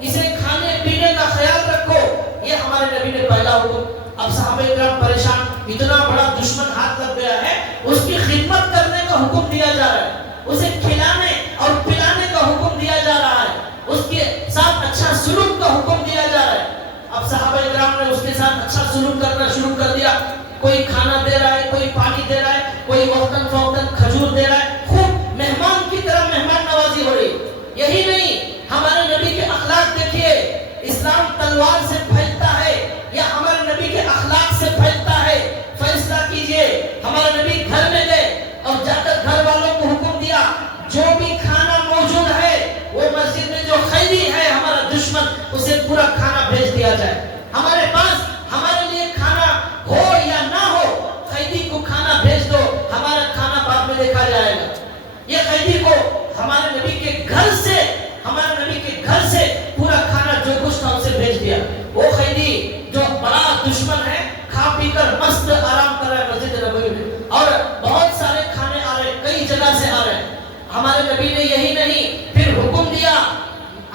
اسے کھانے پینے کا خیال رکھو. یہ ہمارے نبی نے پہلا حکم. اب صحابہ کرام پریشان, اتنا بڑا دشمن ہاتھ لگ گیا ہے, اس کی خدمت کرنے کا حکم دیا جا رہا ہے, اسے کھلانے اور پلانے کا حکم دیا جا رہا ہے, اس کے ساتھ اچھا سلوک کا حکم دیا جا رہا ہے. اب صحابہ کرام نے اس کے ساتھ اچھا سلوک کرنا شروع کر دیا. کوئی کھانا دے رہا ہے, کوئی پانی دے رہا ہے, کوئی وقتاً فوقتاً کھجور دے رہا ہے, خوب مہمان کی طرح مہمان نوازی ہو رہی. یہی نہیں, ہمارے نبی کے اخلاق دیکھیے. اسلام تلوار سے پھیلتا ہے یا ہمارے نبی کے اخلاق سے پھیلتا ہے؟ فیصلہ کیجئے. ہمارے نبی گھر میں گئے اور جا کر گھر والوں کو حکم دیا جو بھی کھانا موجود ہے وہ مسجد میں جو قیدی ہے ہمارا دشمن اسے پورا کھانا بھیج دیا جائے. ہمارے پاس ہمارے لیے کھانا ہو یا نہ ہو, قیدی کو کھانا بھیج دو, ہمارا کھانا بعد میں دیکھا جائے گا. یہ قیدی کو ہمارے نبی کے گھر سے, ہمارے نبی کے گھر سے پورا کھانا جو کچھ تھا اسے بھیج دیا. وہ قیدی جو بڑا دشمن ہے کھا پی کر مست آرام کر رہا ہے مسجد نبوی میں, اور بہت سارے کھانے آ رہے ہیں, کئی جگہ سے آ رہے ہیں. ہمارے نبی نے یہی نہیں پھر حکم دیا,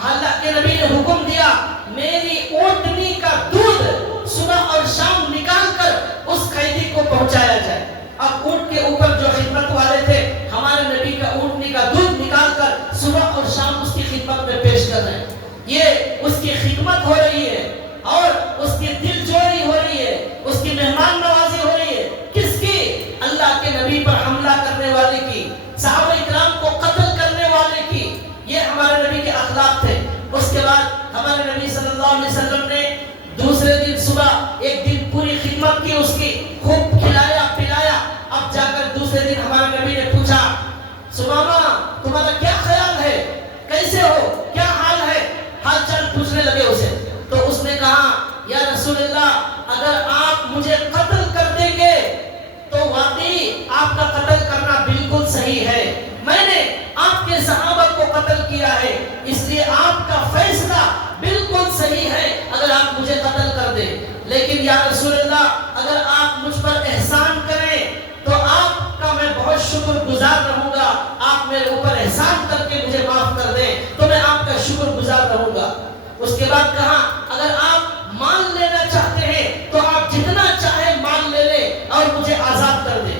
اللہ کے نبی نے حکم دیا میری اونٹنی کا دودھ صبح اور شام نکال کر اس قیدی کو پہنچایا جائے. اب اونٹ کے اوپر جو خدمت والے تھے ہمارے نبی کا اونٹنی کا دودھ نکال کر صبح اور شام اس کی خدمت میں پیش کر رہے ہیں. یہ اس کی خدمت ہو رہی ہے اور اس کی دل جوڑی ہو رہی ہے, اس کی مہمان نوازی ہو رہی ہے. کس کی؟ اللہ کے نبی پر حملہ کرنے والے کی, صحابہ اکرام کو قتل کرنے والے کی. یہ ہمارے نبی کے اخلاق تھے. اس کے بعد ہمارے نبی صلی اللہ علیہ وسلم نے دوسرے دن صبح ایک دن پوری خدمت کی, اس کی خوب کھلایا پلایا. اب جا کر دوسرے دن ہمارے نبی نے پوچھا سمامہ تمہارا کیا خیال ہے, کیسے ہو, کیا حال ہے, حال چال پوچھنے لگے اسے. تو اس نے کہا یا رسول اللہ اگر آپ مجھے قتل کر دیں گے تو واقعی آپ کا قتل کرنا بالکل صحیح ہے. میں نے آپ کے صحابہ کو قتل کیا ہے اس لیے آپ کا فیصلہ بالکل صحیح ہے اگر آپ مجھے قتل کر دیں. لیکن یا رسول اللہ اگر آپ مجھ پر احسان کریں تو آپ کا میں بہت شکر گزار رہوں گا. آپ میرے اوپر احسان کر کے مجھے معاف کر دیں تو میں آپ کا شکر گزار رہوں گا. اس کے بعد کہا اگر آپ مال لینا چاہتے ہیں تو آپ جتنا چاہے مال لے لیں اور مجھے آزاد کر دیں.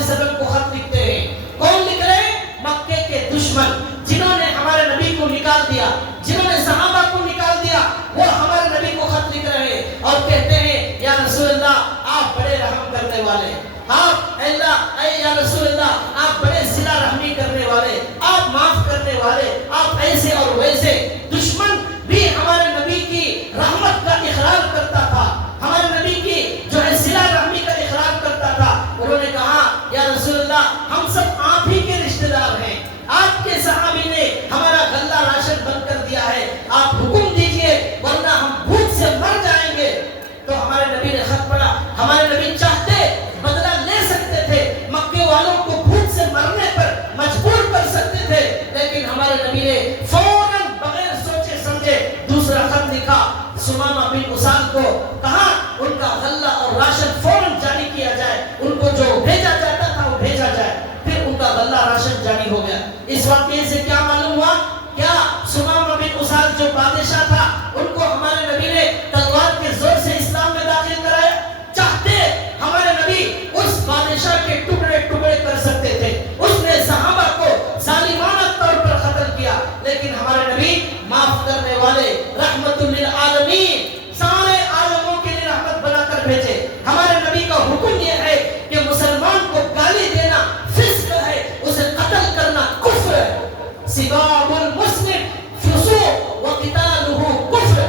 علیہ وسلم کو خط لکھتے ہیں. کون لکھ رہے ہیں؟ مکے کے دشمن جنہوں نے ہمارے نبی کو نکال دیا, جنہوں نے صحابہ کو نکال دیا, وہ ہمارے نبی کو خط لکھ رہے ہیں اور کہتے ہیں یا رسول اللہ آپ بڑے رحم کرنے والے, آپ اللہ اے یا رسول اللہ آپ بڑے صلہ رحمی کرنے والے, آپ معاف کرنے والے, آپ ایسے اور ویسے. دشمن بھی ہمارے نبی کی رحمت کا اقرار کرتا تھا, ہمارے نبی کی جو ہے صلہ رحمی کا اقرار کرتا تھا. انہوں نے کہا یا رسول اللہ ہم سب آپ ہی کے رشتہ دار ہیں, آپ کے صحابی نے ہمارا غلہ راشن بند کر دیا ہے, آپ حکم دیجئے ورنہ ہم بھوک سے مر جائیں گے. تو ہمارے نبی نے خط پڑھا. ہمارے نبی چاہتے بدلہ لے سکتے تھے, مکے والوں کو بھوک سے مرنے پر مجبور کر سکتے تھے, لیکن ہمارے نبی نے فوراً بغیر سوچے سمجھے دوسرا خط لکھا سمامہ بن اسال کو, کہا ان کا غلہ اور راشن فوراً جاری کیا جائے, ان کو جو بھیجا جاتا تھا وہ بھیجا جائے. پھر ان کا غلہ راشن جاری ہو گیا. اس واقعے سے کیا معلوم ہوا؟ کیا سمامہ بن اسال جو بادشاہ تھا ان کو ہمارے نبی نے تلوار کے زور سے اسلام میں داخل کرایا؟ چاہتے ہمارے نبی اس بادشاہ کے ٹکڑے ٹکڑے کر سکتے تھے, اس نے صحابہ کو ظالمانہ طور پر قتل کیا, لیکن ہمارے نبی معاف کرنے والے, رحمت للعالمین, سارے عالموں کے لیے رحمت بنا کر بھیجے. ہمارے نبی کا حکم یہ ہے کہ مسلمان کو گالی دینا فسق ہے, اسے قتل کرنا کفر ہے. سباب المسلم فسوق وقتالہ کفر,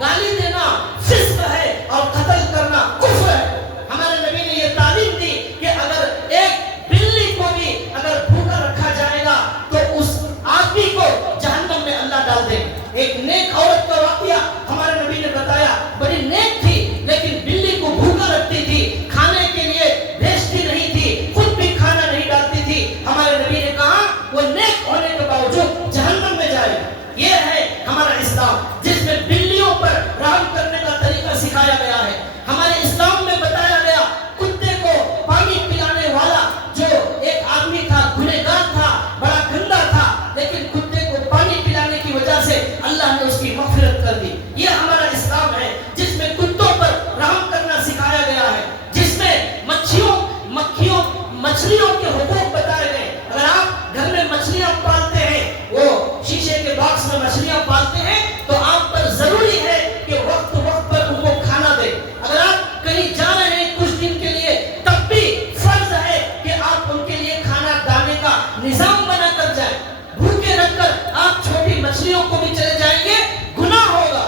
گالی دینا فسق ہے اور قتل کرنا کفر ہے. ہمارے نبی نے یہ تعلیم دی کہ اگر ایک بلی کو بھی اگر بھوکا رکھا جائے گا تو اس آدمی کو جہنم میں اللہ ڈال دے. ایک نیک عورت کا واقعہ ہمارے نبی نے بتایا, بڑی نیک تھی لیکن بلی کو بھوکا رکھتی تھی, کھانے کے لیے بھیجتی نہیں تھی, خود بھی کھانا نہیں ڈالتی تھی. ہمارے نبی نے کہا وہ نیک ہونے کے باوجود جہنم میں جائے. یہ ہے ہمارا اسلام جس میں بلیوں پر رحم کرنے کا طریقہ سکھایا گیا ہے. ہمارے اسلام میں بتایا گیا کتے کو پانی پلانے والا جو ایک آدمی تھا, گنہگار تھا, بڑا گندا تھا, لیکن کتے کو پانی پلانے کی وجہ سے اللہ نے اس کی مغفرت کر دی. یہ ہمارا اسلام ہے جس میں کتوں پر رحم کرنا سکھایا گیا ہے, جس میں مچھلیوں مکھیوں مچھلیوں کے حقوق بتائے گئے. اگر آپ گھر میں مچھلیاں پالتے ہیں, وہ شیشے کے باکس میں مچھلیاں پالتے ہیں, تو آپ پر ضروری ہے کہ وقت وقت پر ان کو کھانا دیں. اگر آپ کہیں جا رہے ہیں کچھ دن کے لیے تب بھی فرض ہے کہ آپ ان کے لیے کھانا ڈالنے کا نظام بنا کر جائیں. بھوکے رکھ کر آپ چھوٹی مچھلیوں کو بھی چلے جائیں گے, گناہ ہوگا.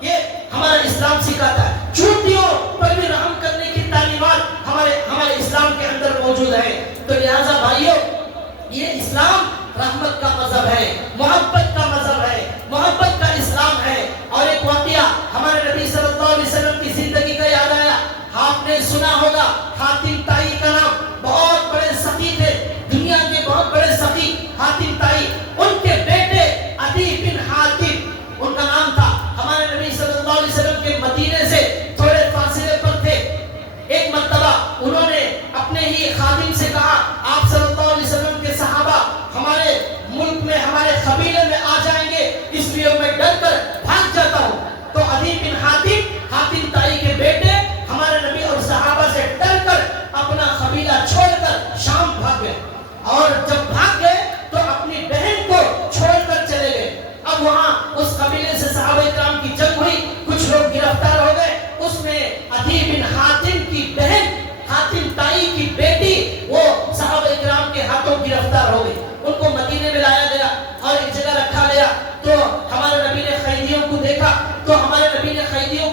یہ ہمارا اسلام سکھاتا ہے. چونٹیوں پر بھی رحم کرنے کی تعلیمات ہمارے اسلام کے اندر موجود ہیں. تو لہٰذا بھائیوں, یہ اسلام رحمت کا مذہب ہے, محبت کا مذہب ہے, محبت کا اسلام ہے. اور ایک واقعہ ہمارے نبی صلی اللہ علیہ وسلم کی زندگی کا یاد آیا. آپ نے سنا ہوگا حاتم طائی کا نام, بہت بڑے سخی تھے, دنیا کے بہت بڑے سخی حاتم طائی. ان کے بیٹے عدی بن حاتم ان کا نام تھا. ہمارے نبی صلی اللہ علیہ وسلم کے مدینے سے تھوڑے فاصلے پر تھے. ایک مرتبہ انہوں نے اپنے ہی خادم سے کہا آپ صلی اللہ علیہ وسلم کے صحابہ ہمارے ملک میں ہمارے قبیلے میں آ جائیں گے, اس لیے میں ڈر کر بھاگ جاتا ہوں. تو عدی بن حاتم طائی کے بیٹے ہمارے نبی اور صحابہ سے ڈر کر اپنا قبیلہ چھوڑ کر شام بھاگ گئے. اور جب بھاگ گئے تو اپنی بہن کو چھوڑ کر چلے گئے. اب وہاں اس قبیلے سے صحابہ کرام کی جنگ ہوئی, کچھ لوگ گرفتار ہو گئے. اس میں عدی بن حاتم کی بہن حاتم طائی کی بیٹی وہ صحابہ کرام کے ہاتھوں گرفتار ہو گئی. ان کو مدینے میں لایا گیا اور ایک جگہ رکھا گیا. تو ہمارے نبی نے قیدیوں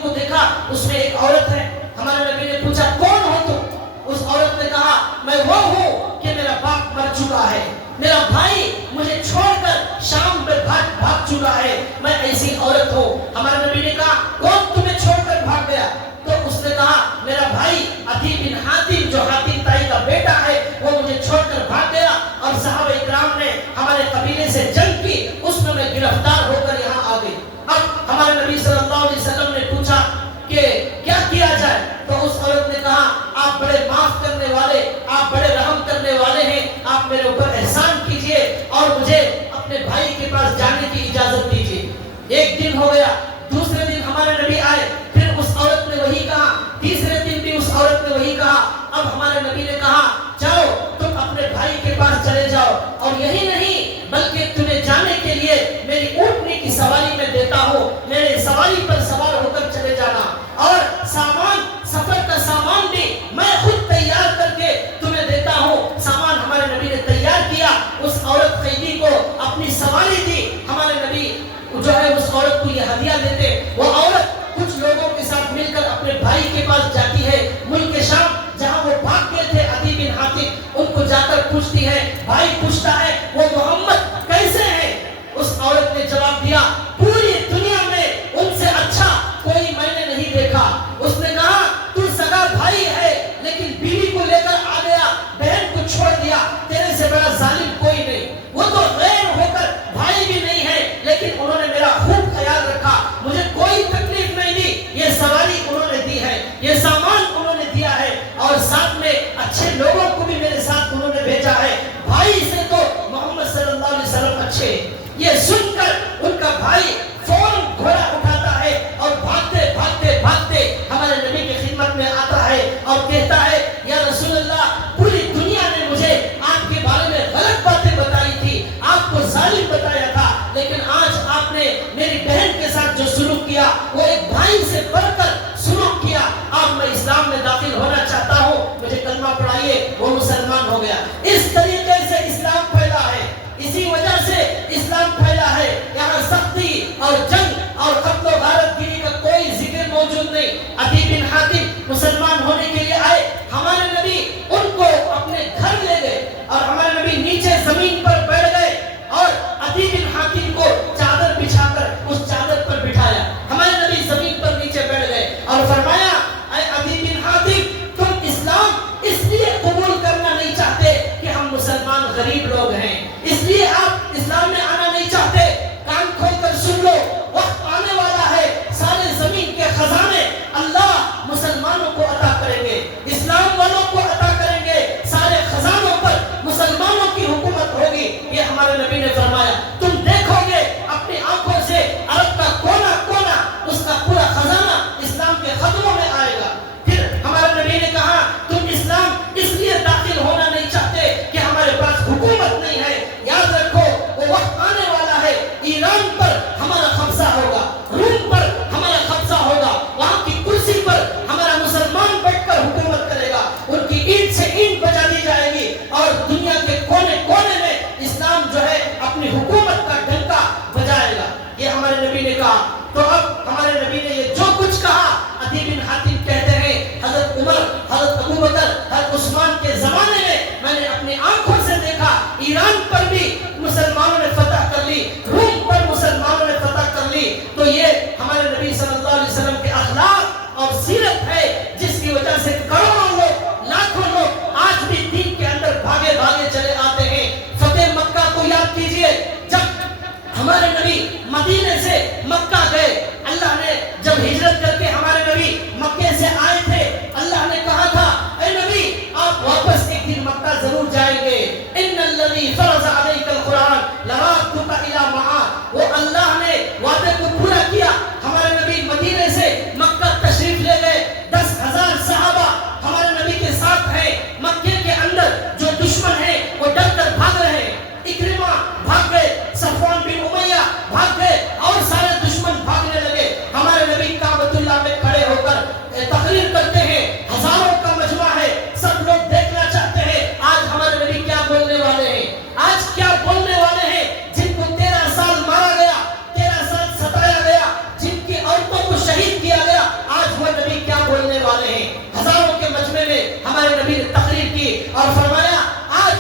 کو دیکھا, اس میں ایک عورت ہے. ہمارے نبی نے پوچھا کون ہو تم؟ اس عورت نے کہا میں وہ ہوں کہ میرا باپ مر چکا ہے, میرا بھائی مجھے چھوڑ کر شام میں بھاگ چکا ہے, میں ایسی عورت ہوں. ہمارے نبی نے کہا کون تمہیں چھوڑ کر بھاگ گیا؟ تو اس نے کہا میرا بھائی عدی بن حاتم جو حاتم طائی کا بیٹا ہے وہ مجھے چھوڑ کر بھاگ گیا اور صحابہ اکرام نے ہمارے قبیلے سے جنگ کی, اس میں میں گرفتار ہو کر یہاں آ گئی. اب ہمارے نبی صلی اللہ علیہ وسلم نے پوچھا کہ کیا کیا جائے؟ تو اس عورت نے کہا آپ بڑے معاف کرنے والے, آپ بڑے رحم کرنے والے ہیں, آپ میرے اوپر احسان کیجئے اور مجھے اپنے بھائی کے پاس جانے کی اجازت دیجئے. ایک دن ہو گیا, دوسرے دن ہمارے نبی آئے, پھر اس عورت نے وہی کہا, تیسرے دن بھی اس عورت نے وہی کہا. اب ہمارے نبی نے کہا جاؤ اور یہی نہیں بلکہ تمہیں جانے کے لیے میری اونٹنی کی سواری میں دیتا ہوں، میرے سواری پر سوار ہو کر چلے جانا، اور سامان، سفر کا سامان بھی میں خود تیار کر کے تمہیں دیتا ہوں۔ سامان ہمارے نبی نے تیار کیا، اس عورت قیدی کو اپنی سواری دی، ہمارے نبی جو ہے اس عورت کو یہ ہدیہ دیتے۔ وہ عورت کچھ لوگوں کے ساتھ مل کر اپنے بھائی کے پاس جاتی ہے، ملک شام جہاں وہ بھاگ گئے تھے عدی بن حاتم، ان کو جا کر پوچھتی ہے، بھائی پوچھتا ہے وہ محمد کیسے ہیں؟ اس عورت نے جواب دیا، پوری دنیا میں ان سے اچھا کوئی میں نے نہیں دیکھا۔ اس نے کہا تو سگا بھائی ہے لیکن بیوی کو لے کر آ گیا، بہن کو چھوڑ دیا، تیرے سے بڑا ظالم کوئی نہیں۔ وہ تو غیر ہو کر بھائی بھی نہیں ہے لیکن انہوں نے میرا خوب خیال رکھا، مجھے کوئی تکلیف نہیں دی، یہ سواری انہوں نے دی ہے، یہ سامان انہوں نے دیا ہے، اور ساتھ میں اچھے لوگوں کو بھی میرے ساتھ انہوں نے بھیجا ہے، بھائی سے تو محمد صلی اللہ علیہ وسلم اچھے۔ یہ سن کر ان کا بھائی فوراً گھوڑا اٹھاتا ہے اور بھاگتے بھاگتے بھاگتے ہمارے نبی کی خدمت میں آتا ہے اور کہتا ہے، یا رسول اللہ، پوری دنیا نے مجھے آپ کے بارے میں غلط باتیں بتائی تھی، آپ کو ظالم بتایا تھا، لیکن آج آپ نے میری بہن کے ساتھ جو سلوک کیا وہ ایک بھائی سے بڑھ کر سلوک کیا، اب میں اسلام میں داخل ہونا چاہتا ہوں، مجھے کلمہ پڑھائیے۔ وہ مسلمان ہو گیا۔ اس طریقے سے اسلام پھیلا ہے، اسی وجہ سے اسلام پھیلا ہے۔ یہاں سختی اور جنگ اور قتل و غارت گیری کا کوئی ذکر موجود نہیں۔ عدی بن حاتم مسلمان ہونے کے لیے آئے، ہمارے نبی ان کو اپنے گھر لے گئے اور ہمارے نبی نیچے زمین پر بیٹھ گئے اور عدی بن حاتم کو چادر بچھا کر اس چادر پر بٹھایا۔ ہمارے نبی زمین پر نیچے بیٹھ گئے اور فرمایا، اے عدی بن حاتم، تم اسلام اس لیے قبول کرنا نہیں چاہتے کہ ہم مسلمان غریب لوگ ہیں، اس لیے آپ اسلام میں آنا نہیں چاہتے؟ کان کھول کر سن لو، وقت آنے والا ہے، سارے زمین کے خزانے اللہ مسلمانوں کو عطا کریں گے، اسلام والوں کو عطا کریں گے، سارے خزانوں پر مسلمانوں کی حکومت ہوگی۔ یہ ہمارے نبی نے فرمایا، تم دیکھو گے اپنی آنکھوں سے عرب کا کونا کونا، اس کا پورا خزانہ اسلام کے قدموں میں آئے گا۔ پھر ہمارے نبی نے کہا، تم اسلام اس لیے داخل ہونا نہیں چاہتے کہ ہمارے پاس حکومت نہیں ہے، یاد رکھو وہ وقت آنے والا ہے، ایران پر ہمارا قبضہ ہوگا، روم پر ہمارا قبضہ ہوگا، وہاں کی کرسی پر ہمارا مسلمان بیٹھ کر حکومت کرے گا، ان کی اینٹ سے اینٹ بجا دی جائے گی اور دنیا کے کونے کونے میں اسلام جو ہے اپنی حکومت کا ڈنکا بجائے گا۔ یہ ہمارے نبی نے کہا۔ تو اب ہمارے نبی نے یہ جو کچھ کہا، عدی بن حاتم کہتے ہیں، حضرت عمر، حضرت ابو بکر، حضرت عثمان کے زمانے میں نے اپنی آنکھوں سے دیکھا، ایران پر بھی مسلمانوں نے فتح کر لی، روم پر مسلمانوں نے فتح کر لی۔ تو یہ ہمارے نبی صلی اللہ علیہ وسلم کے اخلاق اور سیرت ہے، جس کی وجہ سے کروڑوں لوگ، لاکھوں لوگ آج بھی دین کے اندر بھاگے بھاگے چلے آتے ہیں۔ فتح مکہ کو یاد کیجئے، جب ہمارے نبی مدینے سے مکہ گئے، اللہ نے جب ہجرت کر کے ہمارے نبی مکے سے آئے تھے، اللہ نے کہا تھا، اے نبی آپ واپس ایک دن مکہ ضرور جائیں گے، ان الذی فرض علیک القرآن لرادک الی معاد۔ وہ اللہ نے وعدے کو پورا کیا۔ ہمارے نبی مدینے سے مکہ تشریف لے گئے، 10,000 صحابہ ہمارے نبی کے ساتھ ہیں۔ مکے کے اندر جو دشمن ہیں وہ ڈر کر بھاگ رہے ہیں، اکرمہ بھاگ گئے، صفوان بن امیہ بھاگ گئے اور سارے دشمن بھاگنے لگے۔ ہمارے نبی کعبۃ اللہ میں کھڑے ہو کر تقریر کرتے ہیں، ہزاروں کا مجمع ہے، سب لوگ دیکھنا چاہتے ہیں آج ہمارے نبی کیا بولنے والے ہیں، آج کیا بولنے والے ہیں۔ جن کو 13 سال مارا گیا، 13 سال ستایا گیا، جن کی عورتوں کو شہید کیا گیا، آج وہ نبی کیا بولنے والے ہیں۔ ہزاروں کے مجمع میں ہمارے نبی نے تقریر کی اور فرمایا، آج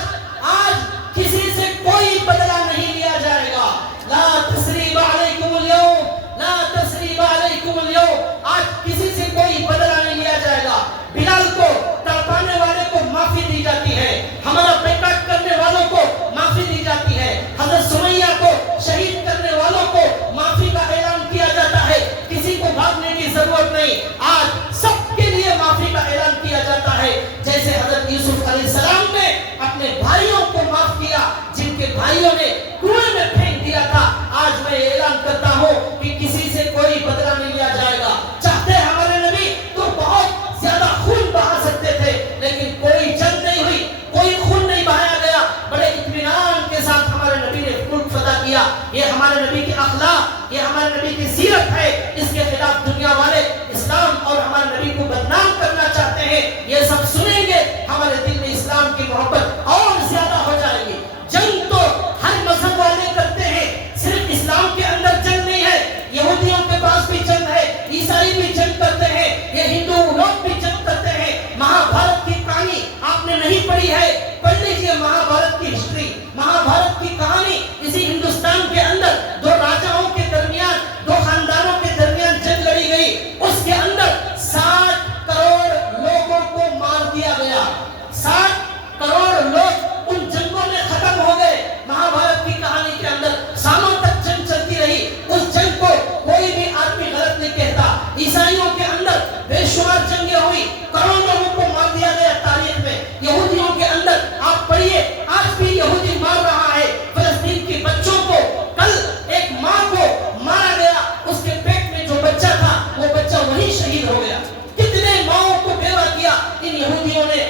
کسی سے کوئی بدلہ نہیں لیا جائے گا، لا تثریب علیکم اليوم، لا تثریب علیکم اليوم، آج کسی سے کوئی بدلہ نہیں لیا جائے گا۔ بلال کو تڑپانے والے کو معافی دی جاتی ہے، ہمارا بیکاٹ کرنے والوں کو معافی دی جاتی ہے، حضرت سمیہ کو شہید کرنے والوں کو معافی کا اعلان کیا جاتا ہے، کسی کو بھاگنے کی ضرورت نہیں، آج سب کے لیے معافی کا اعلان کیا جاتا ہے۔ جیسے حضرت یوسف علیہ السلام نے اپنے بھائیوں کو معاف کیا، جن کے بھائیوں نے کنویں میں پھینک دیا تھا، آج میں اعلان کرتا ہوں کہ کسی سے کوئی بدلہ نہیں لیا جائے گا۔ چاہتے ہمارے نبی تو بہت زیادہ خون بہا سکتے تھے، لیکن کوئی جنگ نہیں ہوئی، کوئی خون نہیں بہایا گیا، بڑے اطمینان کے ان یہودیوں نے